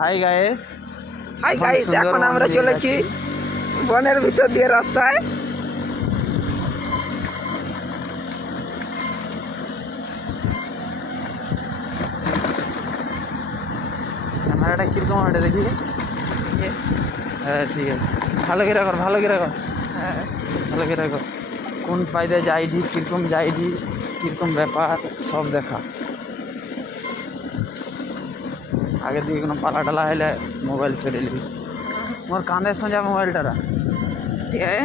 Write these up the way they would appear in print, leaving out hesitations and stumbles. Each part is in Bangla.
হাই গাইস, হাই গাইস, এখন আমরা চলেছি বনের ভিতর দিয়ে রাস্তায়। ক্যামেরাটা কিরকম হাঁটে দেখি। হ্যাঁ ঠিক আছে, ভালো করে কর, ভালো করে কর, ভালো করে কর। কোন ফায়দা যাইডি, কিরকম যাইডি, কিরকম ব্যাপার সব দেখা। আগে দিকে কোনো পালা টালা হলে মোবাইল সরে নিবি। মোর কাঁধের সোজা মোবাইলটা রাখ। ঠিক আছে।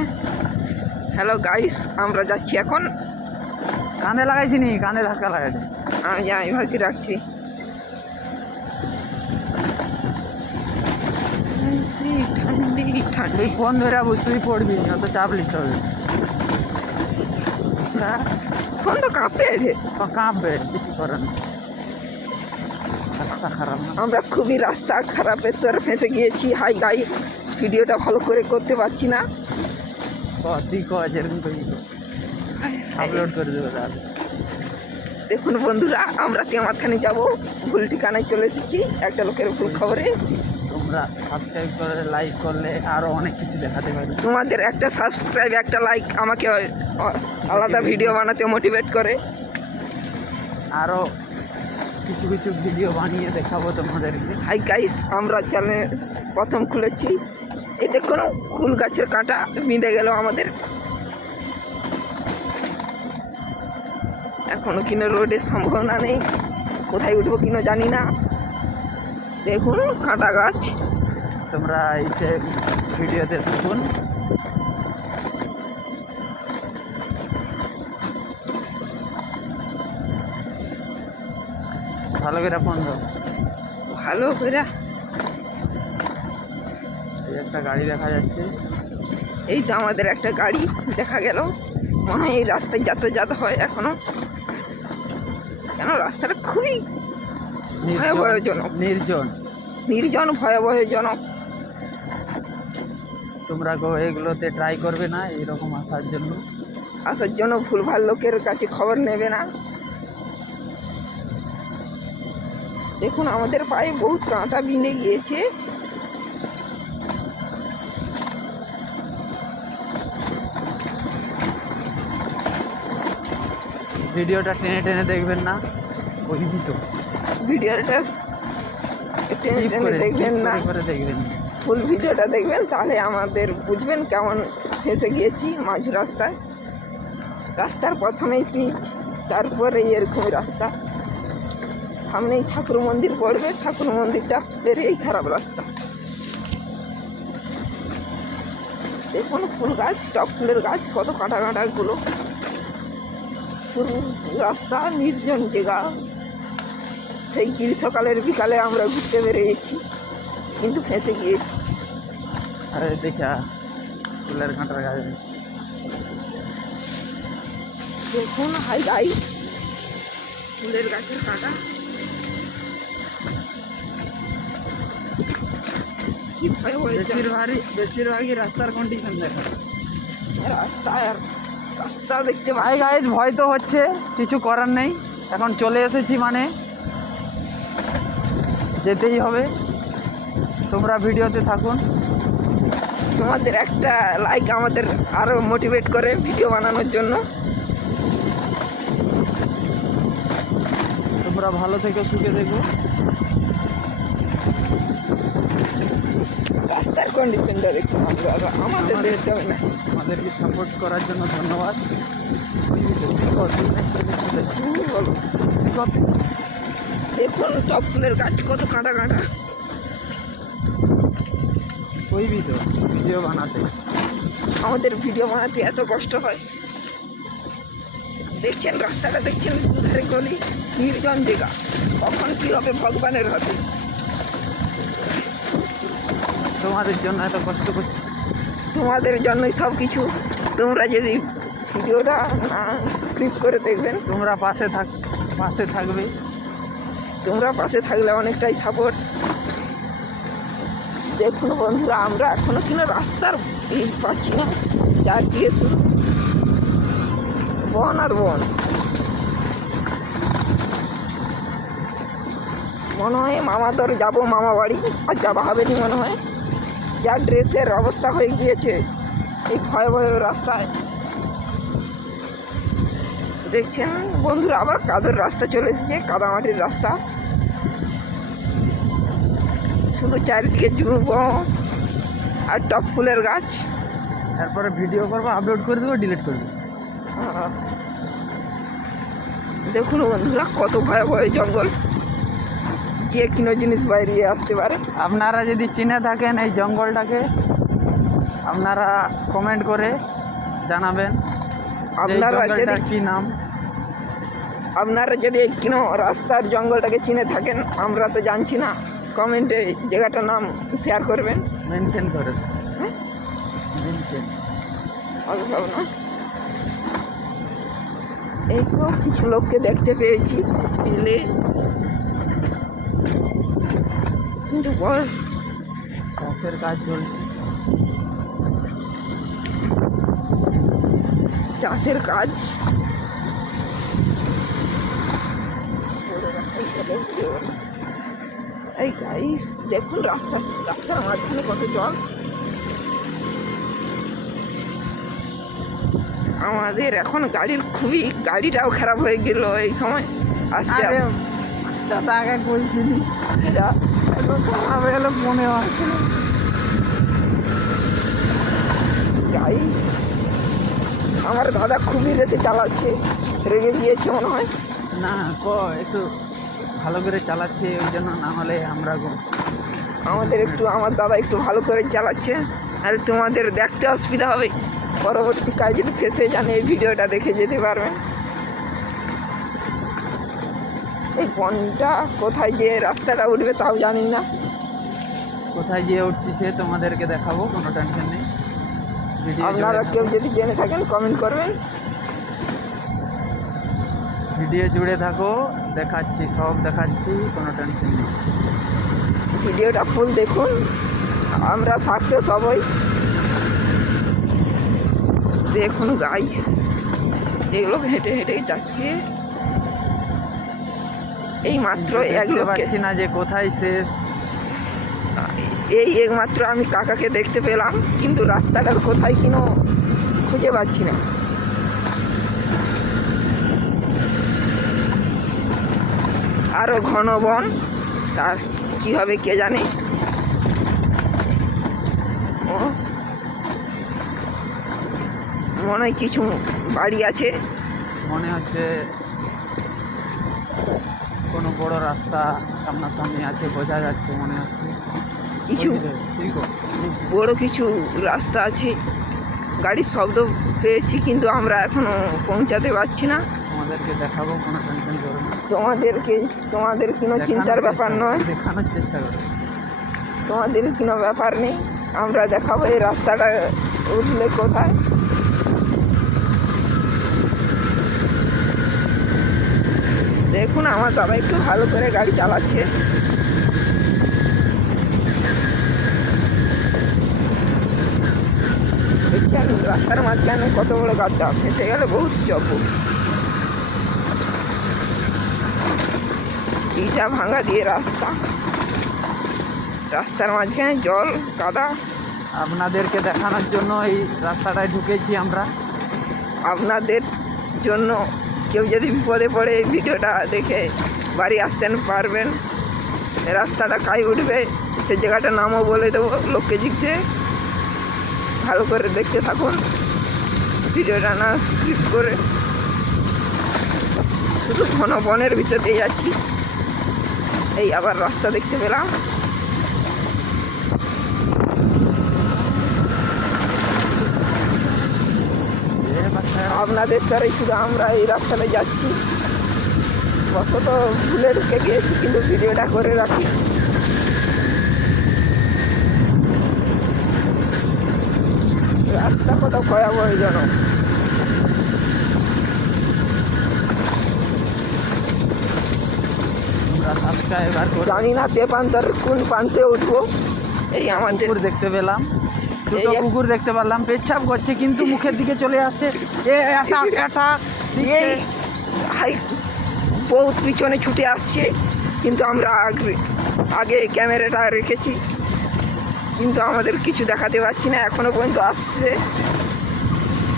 হ্যালো গাইস, আমরা যাচ্ছি এখন। কাঁধে লাগাইছি নি, কাঁধে ধাক্কা লাগাইছি। আমি ভাসি রাখছি। ঠান্ডি ঠান্ডি তুই ফোন ধরে বুঝতেই পড়বি, অত চাপ লিখতে হবে। ফোন তো কাঁপে রে। কাঁপবে, কিছু করেন। রাস্তা খারাপ না? আমরা খুবই রাস্তা খারাপের তোর ফেঁসে গিয়েছি। হাই গাইস, ভিডিওটা ভালো করে করতে পারছি না। তুই কর যেরকম করি আপলোড করে দেবো তাহলে। দেখুন বন্ধুরা, আমরা তেমাথানি যাব, ভুল ঠিকানায় চলে এসেছি একটা লোকের ভুল খবরে। তোমরা সাবস্ক্রাইব করে লাইক করলে আরও অনেক কিছু দেখাতে পারি। তোমাদের একটা সাবস্ক্রাইব, একটা লাইক আমাকে আলাদা ভিডিও বানাতে মোটিভেট করে। আরও কিছু কিছু ভিডিও বানিয়ে দেখাবো তোমাদেরকে। হাই গাইস, আমরা চ্যানেল প্রথম খুলেছি। এই দেখুন, ফুল গাছের কাঁটা বিঁধে গেল আমাদের। এখনো কিনা রোডের সম্ভাবনা নেই, কোথায় উঠবো কিনা জানি না। দেখুন কাঁটা গাছ। তোমরা এসে ভিডিওতে থাকুন। ভালো করে ফোন দাও। ভালো করে। এই একটা গাড়ি দেখা যাচ্ছে। এই তো আমাদের একটা গাড়ি দেখা গেল। মনে হয় এই রাস্তায় যাতায়াত হয় এখনো। কেন রাস্তাটা খুবই ভয়াবহজনক, নির্জন ভয়াবহজনক। তোমরা এগুলোতে ট্রাই করবে না এইরকম আসার জন্য ভুলভাল লোকের কাছে খবর নেবে না। দেখুন আমাদের পায়ে বহুত কাঁটা বিঁধে গিয়েছে। ভিডিওটা টেনে টেনে দেখবেন না, বুঝবি তো। ভিডিওটা টেনে টেনে দেখবেন না, দেখবেন। ফুল ভিডিওটা দেখবেন, তাহলে আমাদের বুঝবেন কেমন ফেঁসে গিয়েছি মাঝ রাস্তায়। রাস্তার প্রথমেই পিচ, তারপরে এরকম রাস্তা। সামনেই ঠাকুর মন্দির পড়বে, ঠাকুর মন্দিরটা পেরিয়েই খারাপ রাস্তা। দেখুন ফুল গাছ, টপ ফুলের গাছ, কত কাঁটা কাঁটাগুলো। শুরু রাস্তা, নির্জন জায়গা। সেই গ্রীষ্মকালের বিকালে আমরা ঘুরতে বেরিয়েছি, কিন্তু ফেঁসে গিয়েছি। আরে দেখা ফুলের কাঁটার গাছ। দেখুন হাই গাইস, ফুলের গাছের কাঁটা কি ভয়াবহ। বেশিরভাগই রাস্তার কন্ডিশন দেখা। রাস্তা দেখতে ভাই গাইজ, ভয় তো হচ্ছে, কিছু করার নেই। এখন চলে এসেছি মানে যেতেই হবে। তোমরা ভিডিওতে থাকুন। তোমাদের একটা লাইক আমাদের আরো মোটিভেট করে ভিডিও বানানোর জন্য। তোমরা ভালো থেকো, সুখে থেকো। রাস্তার কন্ডিশনটা দেখুন, আমাদের দেখতে হবে না। আমাদেরকে সাপোর্ট করার জন্য ধন্যবাদ। বলো, দেখুন টপ ফুলের গাছ কত কাঁটা কাঁটা। কইবি তো ভিডিও বানাতে, আমাদের ভিডিও বানাতে এত কষ্ট হয়। দেখছেন রাস্তাটা, দেখছেন দুধারে গলি, নির্জন জায়গা। কখন কী হবে ভগবানের হাতে। তোমাদের জন্য এত কষ্ট করছি। তোমাদের জন্যই সব কিছু। তোমরা যদি ভিডিওটা না স্ক্রিপ্ট করে দেখবেন, তোমরা পাশে থাকবে। তোমরা পাশে থাকলে অনেকটাই সাপোর্ট। দেখুন বন্ধুরা, আমরা এখনো কিনা রাস্তার পাচ্ছি না। চারদিকে শুধু বন আর বন। মনে হয় মামাদের যাবো মামা বাড়ি, আর যাওয়া হবে না মনে হয়, যা ড্রেসের অবস্থা হয়ে গিয়েছে এই ভয় ভয় রাস্তায়। দেখছেন বন্ধুরা, আবার কাদর রাস্তা চলে এসেছে, কাদামাটির রাস্তা, শুধু চারিদিকে জুড়ব আর টপ ফুলের গাছ। তারপরে ভিডিও করবো, আপলোড করে দেবো, ডিলিট করে দেবো। দেখুন বন্ধুরা, কত ভয়াবহ জঙ্গল, যে কোনো জিনিস বাইরে আসতে পারে। আপনারা যদি চিনে থাকেন এই জঙ্গলটাকে, আপনারা কমেন্ট করে জানাবেন আপনারা যদি কি নাম। আপনারা যদি এই কোনো রাস্তার জঙ্গলটাকে চিনে থাকেন, আমরা তো জানছি না, কমেন্টে জায়গাটার নাম শেয়ার করবেন, মেনশন করে। হ্যাঁ, মেনশন অসব না। এই তো কিছু লোককে দেখতে পেয়েছি এলে, কিন্তু বয়স চাষের কাজ চলছে। চাষের কাজ। এই গাইস দেখুন রাস্তার মাঝখানে কত জল। আমাদের এখন গাড়িটাও খারাপ হয়ে গেল এই সময় আসতে দাদা আগে বলছিলি এখন খারাপ হয়ে গেলো মনে হয়। গাইস আমার দাদা খুবই রেসে চালাচ্ছে, রেগে গিয়েছে মনে হয়। না একটু ভালো করে চালাচ্ছে ওই জন্য, না হলে আমরা আমার দাদা একটু ভালো করে চালাচ্ছে, আর তোমাদের দেখতে অসুবিধা হবে। পরবর্তী কাজ যদি ফেসে জানে এই ভিডিওটা দেখে যেতে পারবেন। এই বনটা কোথায় যে রাস্তাটা উঠবে তাও জানি না, কোথায় গিয়ে উঠছি সে তোমাদেরকে দেখাবো, কোনো টেনশন নেই। আপনারা কেউ যদি জেনে থাকেন কমেন্ট করবেন। ভিডিও জুড়ে থাকো, দেখাচ্ছি, সব দেখাচ্ছি, কোনো টেনশন নেই। ভিডিওটা ফুল দেখুন, আমরা সাকসেস হবই। দেখুন গাইস, এগুলো হেঁটে হেঁটে যাচ্ছে, এই মাত্র এক লোককে পাচ্ছি না যে কোথায় শেষ। এই একমাত্র আমি কাকাকে দেখতে পেলাম, কিন্তু রাস্তাটার কোথায় কিনো খুঁজে পাচ্ছি না। আরও ঘন বন, তার কি হবে কে জানে। ও মনে হয় কিছু বাড়ি আছে, মনে হচ্ছে কোনো বড় রাস্তা সামনাসামনি আছে, বোঝা যাচ্ছে মনে হচ্ছে কিছু বড় কিছু রাস্তা আছে। গাড়ির শব্দ পেয়েছি, কিন্তু আমরা এখনো পৌঁছাতে পারছি না। তোমাদেরকে দেখাবো, কোনো টেনশন করো না। তোমাদের কোনো চিন্তার ব্যাপার নয়, দেখানোর চেষ্টা করো, তোমাদের কোনো ব্যাপার নেই। আমরা দেখাবো এই রাস্তাটা উঠলে কোথায়। দেখুন আমার দাদা একটু ভালো করে গাড়ি চালাচ্ছে। দেখছেন রাস্তার মাঝখানে কত বড় গাড্ডা, ফেসে গেলে বহুত জব্ব। ইটা ভাঙা দিয়ে রাস্তার মাঝখানে জল কাদা। আপনাদেরকে দেখানোর জন্য এই রাস্তাটায় ঢুকেছি আমরা। আপনাদের জন্য কেউ যদি বিপদে পড়ে এই ভিডিওটা দেখে বাড়ি আসতে পারবেন, রাস্তাটা কাই উঠবে সে জায়গাটার নামও বলে দেবো, লোককে জিগছে। ভালো করে দেখতে থাকুন ভিডিওটা, না স্কিপ করে। শুধু ঘন বনের ভিতর দিয়ে যাচ্ছি, এই আবার রাস্তা দেখতে পেলাম। আপনাদের দ্বারাই শুধু আমরা এই রাস্তাটায় যাচ্ছি, বশত ভুলে ঢুকে গিয়েছি, কিন্তু ভিডিওটা করে রাখি। রাস্তা কত ভয়াবহজনক। জানি না তেপান্তর কোন প্রান্তে উঠবো। এই আমাদের দেখতে পেলাম, দুটো কুকুর দেখতে পারলাম, পেচ্ছাপ করছে কিন্তু মুখের দিকে চলে আসছে। এই বহুত পিছনে ছুটে আসছে, কিন্তু আমরা আগে ক্যামেরাটা রেখেছি, কিন্তু আমাদের কিছু দেখাতে পারছি না। এখনও পর্যন্ত আসছে,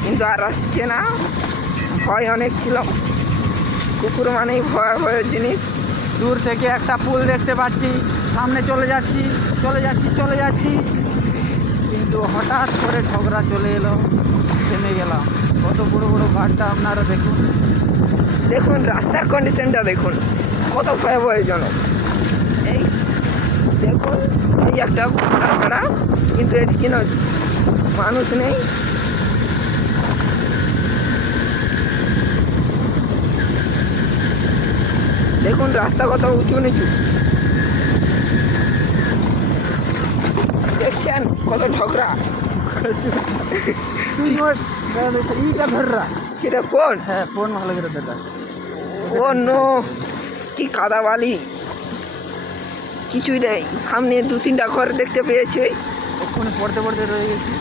কিন্তু আর আসছে না। ভয় অনেক ছিল, কুকুর মানেই ভয়াবহ জিনিস। দূর থেকে একটা পুল দেখতে পাচ্ছি, সামনে চলে যাচ্ছি চলে যাচ্ছি চলে যাচ্ছি, কিন্তু হঠাৎ করে ঝগড়া চলে এলো, থেমে গেলাম। কত বড় বড় গাড়টা আপনারা দেখুন। দেখুন রাস্তার কন্ডিশনটা দেখুন, কত ভয়াবহজনক। এই দেখুন, এই একটা বিশাল ভাড়া, কিন্তু এটি কিনা মানুষ নেই। দেখুন রাস্তা কত উঁচু নিচু, দেখছেন কত ঝগড়া। ইটা ধররা, কিরে ফোন, হ্যাঁ ফোন ভালো করে ধররা। ও নো, কি কাদা বালি, কিছুই নেই। সামনে 2-3টা ঘর দেখতে পেয়েছি, এক্ষুনি পড়তে পড়তে রয়ে গেছি।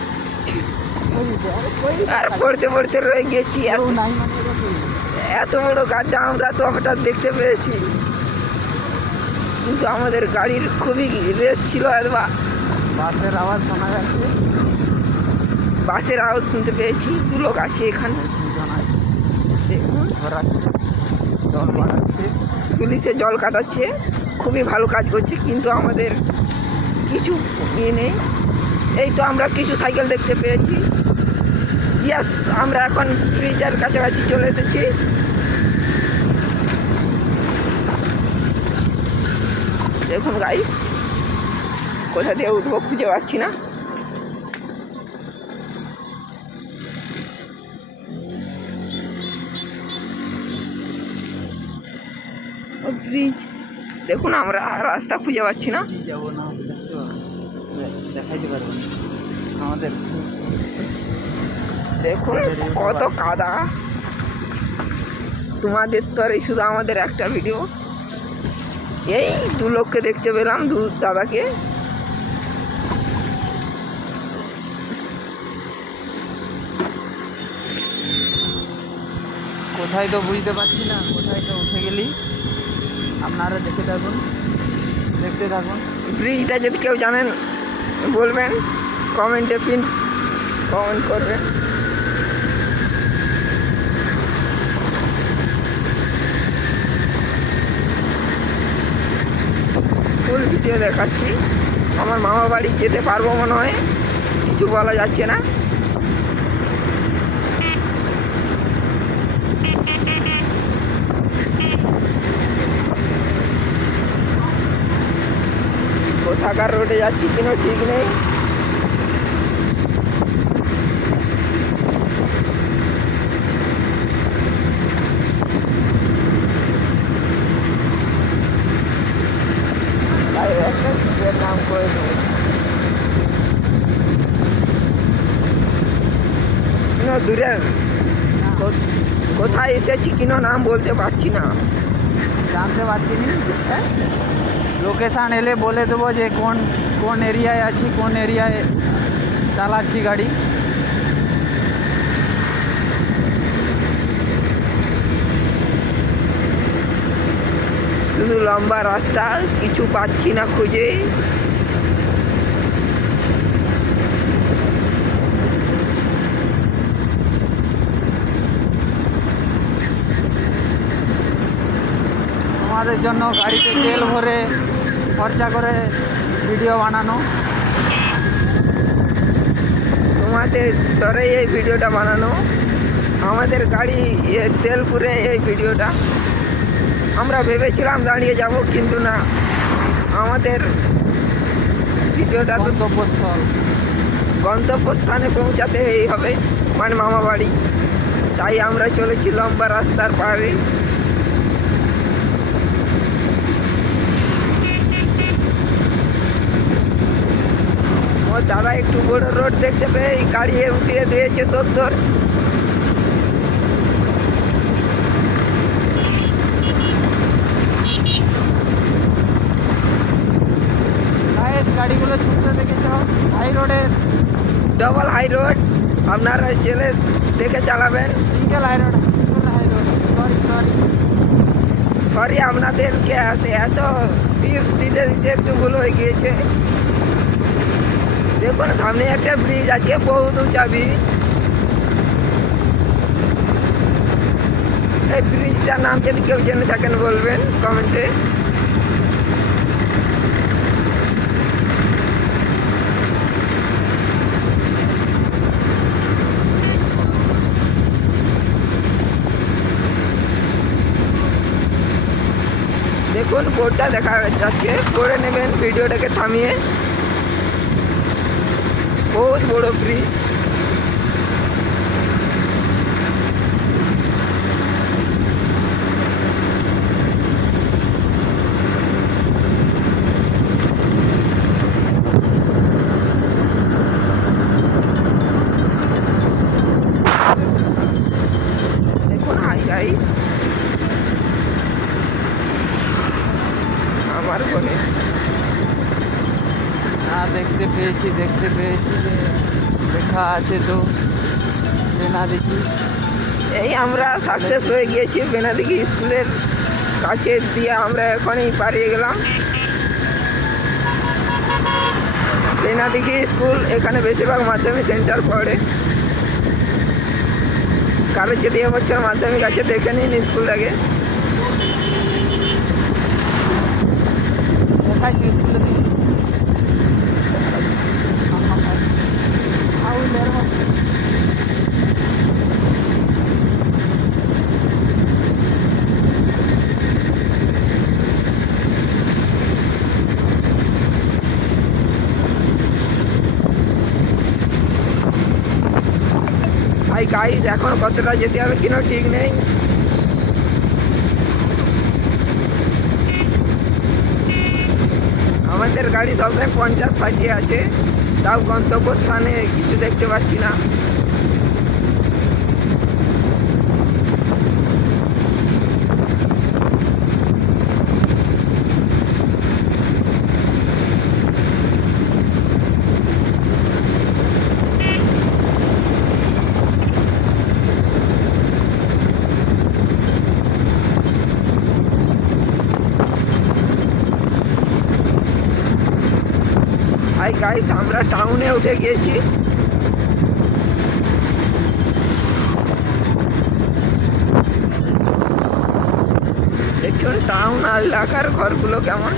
আর পড়তে পড়তে রয়ে গেছি। কেউ নাই মানে এত বড় গাড়িটা আমরা তো হঠাৎ দেখতে পেয়েছি, কিন্তু আমাদের গাড়ির খুবই রেস ছিল। একবার বাসের আওয়াজ শোনা যাচ্ছে, বাসের আওয়াজ শুনতে পেয়েছি। 2 লোক আছে এখানে, দেখুন জল বাড়াচ্ছে। পুলিশে জল কাটাচ্ছে, খুবই ভালো কাজ করছে, কিন্তু আমাদের কিছু ইয়ে নেই। এই তো আমরা কিছু সাইকেল দেখতে পেয়েছি। ইয়াস, আমরা এখন ব্রিজের কাছাকাছি চলে এসেছি। দেখুন গাইস, কোথা দিয়ে উঠবো খুঁজে পাচ্ছি না। ব্রিজ দেখুন, আমরা রাস্তা খুঁজে পাচ্ছি না। যাবো না, দেখাইতে পারবো না আমাদের। দেখুন কত কাদা, তোমাদের তো আর এই শুধু আমাদের একটা ভিডিও। এই 2 লোককে দেখতে পেলাম, 2 দাদাকে। কোথায় তো বুঝতে পারছি না, কোথায় তো উঠে গেলি। আপনারা দেখে থাকুন, দেখতে থাকুন। ব্রিজটা যদি কেউ জানেন বলবেন, কমেন্টে কমেন্ট করবেন। ফুল ভিডিও দেখাচ্ছি। আমার মামা বাড়ি যেতে পারবো মনে হয়, কিছু বলা যাচ্ছে না। কোথাকার রোডে যাচ্ছি কিনা ঠিক নেই। তাই একটা শিবের নাম করে দেবো। দূরের কোথায় এসেছি কিনা নাম বলতে পারছি না, জানতে পারছি না। লোকেশান এলে বলে দেবো যে কোন কোন এরিয়ায় আছি, কোন এরিয়ায় চালাচ্ছি গাড়ি। শুধু লম্বা রাস্তা, কিছু পাচ্ছি না খুঁজে। তোমাদের জন্য গাড়িতে তেল ভরে খরচা করে ভিডিও বানানো, তোমাদের ধরে এই ভিডিওটা বানানো। আমাদের গাড়ি তেল পুরে এই ভিডিওটা। আমরা ভেবেছিলাম দাঁড়িয়ে যাব, কিন্তু না, আমাদের ভিডিওটা তো গন্তব্যস্থল। গন্তব্যস্থানে পৌঁছাতেই হবে, মানে মামা বাড়ি। তাই আমরা চলেছি লম্বা রাস্তার পাড়ে। ও দাদা একটু বড় রোড দেখতে পেয়ে গাড়ি উঠিয়ে দিয়েছে 70। গাড়িগুলো ছুটতে দেখেছ, হাই রোডে ডবল হাই রোড, আপনারা জেলে দেখে চালাবেন। Single high road, sorry sorry sorry sorry আপনাদেরকে এত টিপস দিতে দিতে একটু ভুল হয়ে গিয়েছে। দেখুন সামনে একটা ব্রিজ আছে, বহুত উঁচা ব্রিজ। এই ব্রিজটার নাম যদি কেউ জেনে থাকেন বলবেন কমেন্টে। দেখুন বোর্ডটা দেখা যাচ্ছে, পড়ে নেবেন ভিডিওটাকে থামিয়ে। বহুত বড় ব্রিজ। দেখুন হাই গাইস, আমার বলে হ্যাঁ দেখতে পেয়েছি যে লেখা আছে তো বেনাদিঘি। এই আমরা সাকসেস হয়ে গিয়েছি বেনাদিঘি স্কুলের কাছে দিয়ে। আমরা এখনই পারিয়ে গেলাম বেনাদিঘি স্কুল। এখানে বেশিরভাগ মাধ্যমিক সেন্টার পড়ে। কারোর যদি এবছর মাধ্যমিক আছে দেখে নিন স্কুলটাকে। দেখাইছি স্কুলে দিকে ভাই গাইস এখন কতটা যেতে হবে কিনা ঠিক নেই। আমাদের গাড়ি সবসময় 50-60 আছে, তাও গন্তব্যস্থানে কিছু দেখতে পাচ্ছি না। হাই গাইস আমরা টাউনে উঠে গিয়েছি। দেখুন টাউন এলাকার ঘরগুলো কেমন।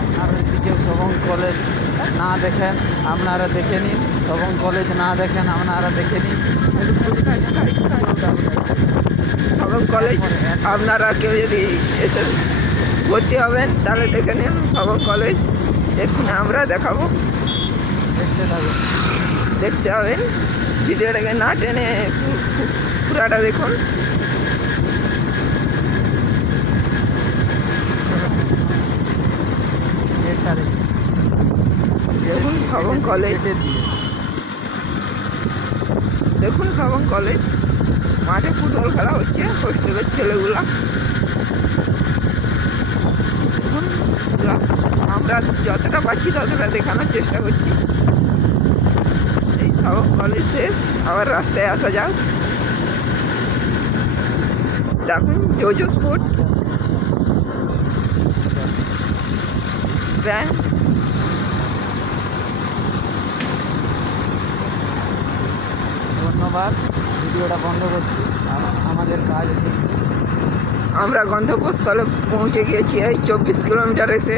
আপনারা যদি কেউ সবং কলেজ না দেখেন আপনারা দেখে নিন, সবং কলেজ না দেখেন আপনারা দেখে নিন। সবং কলেজ আপনারা কেউ যদি এসে ভর্তি হবেন তাহলে দেখে নিন সবং কলেজ। দেখুন আমরা দেখাবো, দেখতে থাকুন। দেখতে হবেন ভিডিওটাকে না টেনে পুরাটা দেখুন। দেখুন সবং কলেজ, দেখুন সবং কলেজ। মাঠে ফুটবল খেলা হচ্ছে হোস্টেলের ছেলেগুলা। দেখুন আমরা যতটা পাচ্ছি ততটা দেখানোর চেষ্টা করছি। এই সবং কলেজ শেষ, আবার রাস্তায় আসা যাক। দেখুন জোজো স্পোর্ট ব্যাংক। ধন্যবাদ, ভিডিওটা বন্ধ করছি। আমাদের কাজ আমরা গন্তব্যস্থলে পৌঁছে গিয়েছি এই 24 কিলোমিটার এসে।